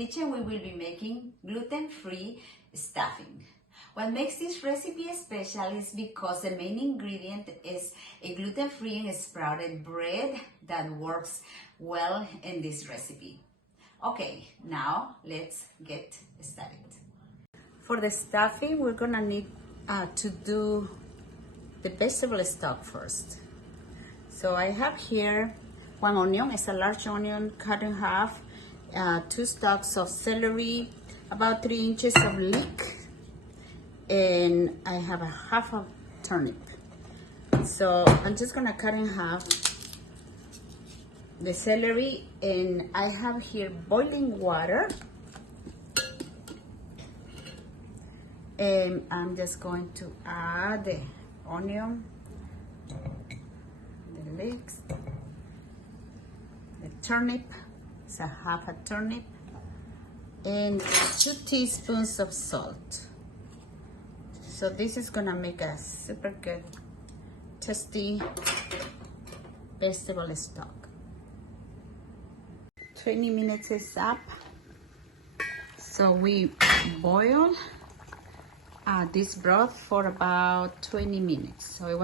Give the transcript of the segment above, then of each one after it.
kitchen we will be making gluten-free stuffing. What makes this recipe special is because the main ingredient is a gluten-free and sprouted bread that works well in this recipe. Okay, now let's get started. For the stuffing, we're gonna need to do the vegetable stock first. So I have here 1 onion, it's a large onion cut in half, 2 stalks of celery, about 3 inches of leek, and I have a half of turnip. So I'm just gonna cut in half the celery, and I have here boiling water, and I'm just going to add the onion, the leeks, the turnip, it's a half a turnip, and 2 teaspoons of salt. So this is gonna make a super good, tasty vegetable stock. 20 minutes is up. So we boil this broth for about 20 minutes. So it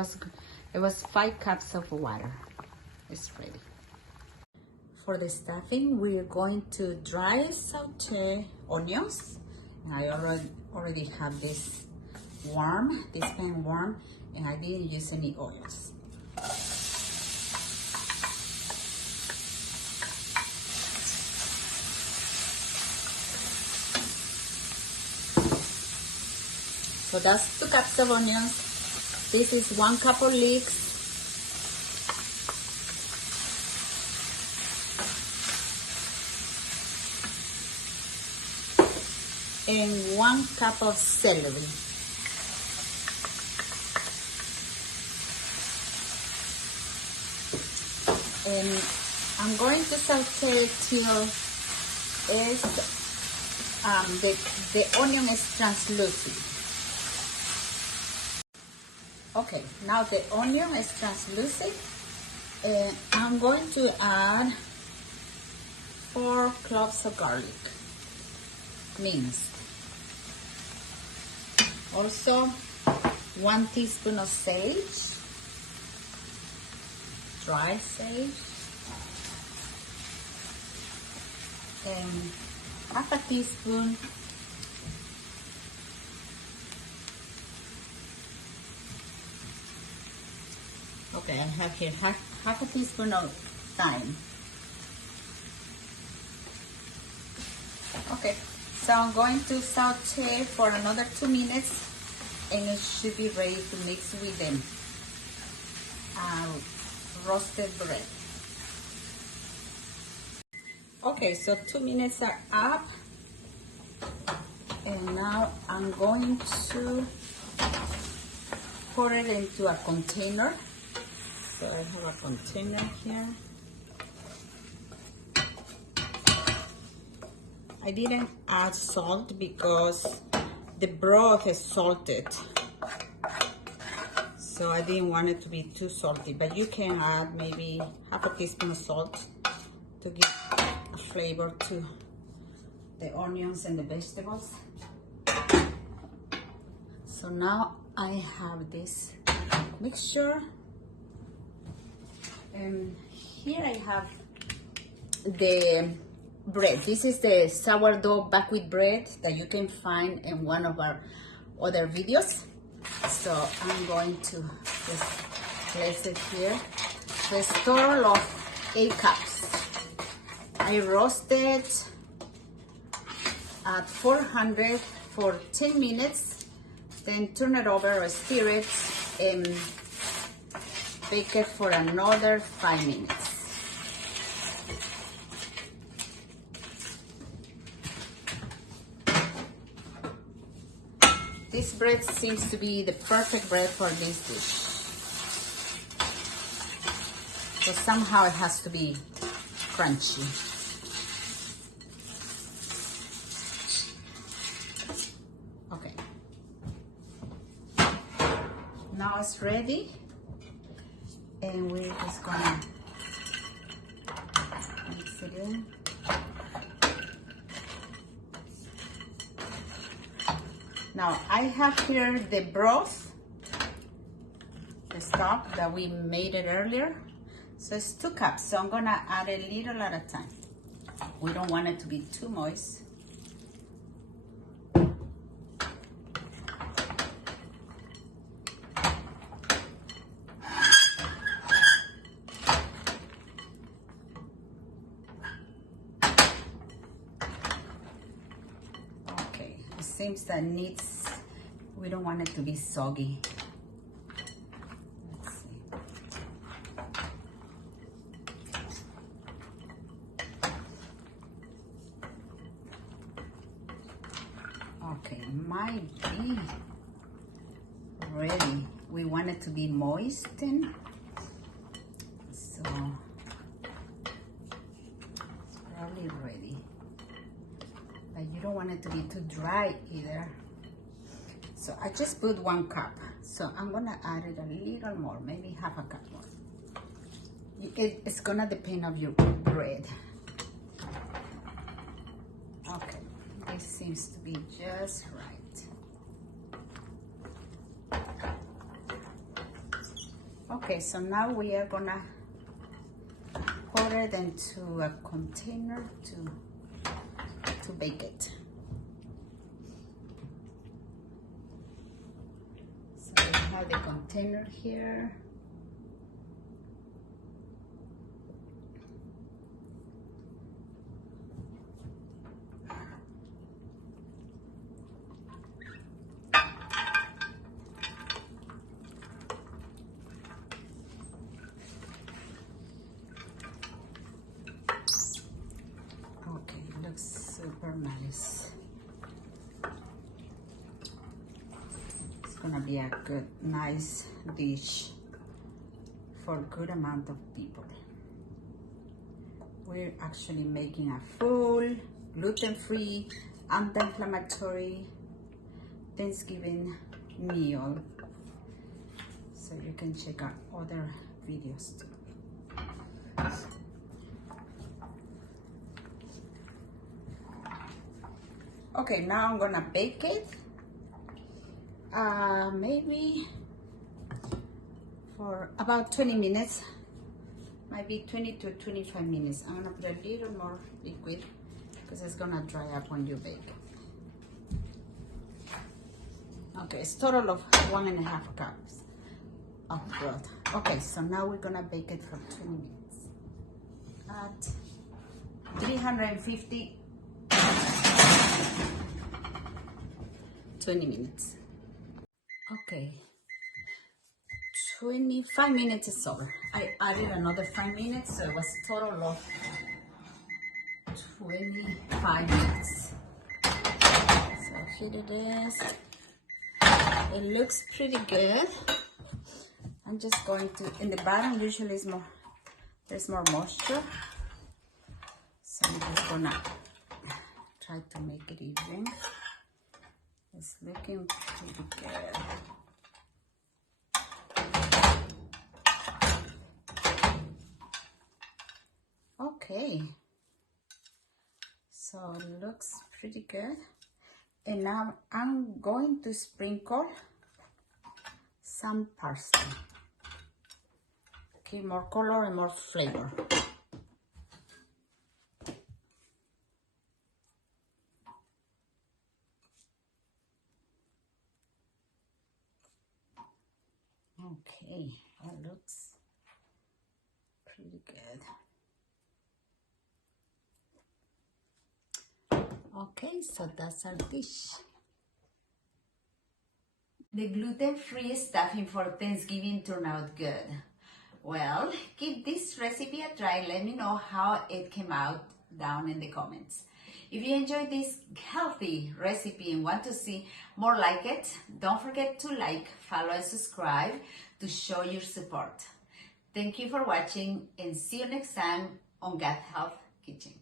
was 5 cups of water. It's ready. For the stuffing, we're going to dry saute onions. And I already have this pan warm, and I didn't use any oils. So that's 2 cups of onions. This is 1 cup of leeks. And 1 cup of celery. And I'm going to saute till the onion is translucent. Okay, now the onion is translucent, and I'm going to add 4 cloves of garlic, minced. Also, 1 teaspoon of sage, dry sage, and half a teaspoon I have here half a teaspoon of thyme. Okay, so I'm going to saute for another 2 minutes, and it should be ready to mix with the roasted bread. Okay, so 2 minutes are up, and now I'm going to pour it into a container. So I have a container here. I didn't add salt because the broth is salted. So I didn't want it to be too salty, but you can add maybe half a teaspoon of salt to give a flavor to the onions and the vegetables. So now I have this mixture. And here I have the bread. This is the sourdough buckwheat bread that you can find in one of our other videos. So I'm going to just place it here. It's a total of 8 cups. I roasted at 400 for 10 minutes, then turn it over or stir it, and bake it for another 5 minutes. This bread seems to be the perfect bread for this dish. So somehow it has to be crunchy. Okay. Now it's ready. And we're just gonna mix it in. Now I have here the broth, the stock that we made it earlier. So it's 2 cups, so I'm gonna add a little at a time. We don't want it to be too moist. Okay, it seems that we don't want it to be soggy. Okay, might be ready. We want it to be moistened, so it's probably ready. But you don't want it to be too dry either. So I just put 1 cup. So I'm gonna add it a little more, maybe half a cup more. It's gonna depend on your bread. Okay. This seems to be just right. Okay, so now we are gonna pour it into a container to bake it. So we have the container here. Super nice. It's gonna be a good, nice dish for a good amount of people. We're actually making a full, gluten-free, anti-inflammatory Thanksgiving meal. So you can check out other videos too. Okay, now I'm gonna bake it. Maybe for about 20 minutes. Might be 20 to 25 minutes. I'm gonna put a little more liquid because it's gonna dry up when you bake. Okay, it's total of 1.5 cups of broth. Okay, so now we're gonna bake it for 20 minutes at 350. 20 minutes. Okay, 25 minutes is over. I added another 5 minutes, so it was a total of 25 minutes. So here it is. It looks pretty good. I'm just going to, in the bottom usually is more, there's more moisture. So I'm just gonna try to make it even. It's looking pretty good. Okay, so it looks pretty good. And now I'm going to sprinkle some parsley. Okay, more color and more flavor. Okay, that looks pretty good. Okay, so that's our dish. The gluten-free stuffing for Thanksgiving turned out good. Well, give this recipe a try. Let me know how it came out down in the comments. If you enjoyed this healthy recipe and want to see more like it, don't forget to like, follow, and subscribe to show your support. Thank you for watching and see you next time on Gut Health Kitchen.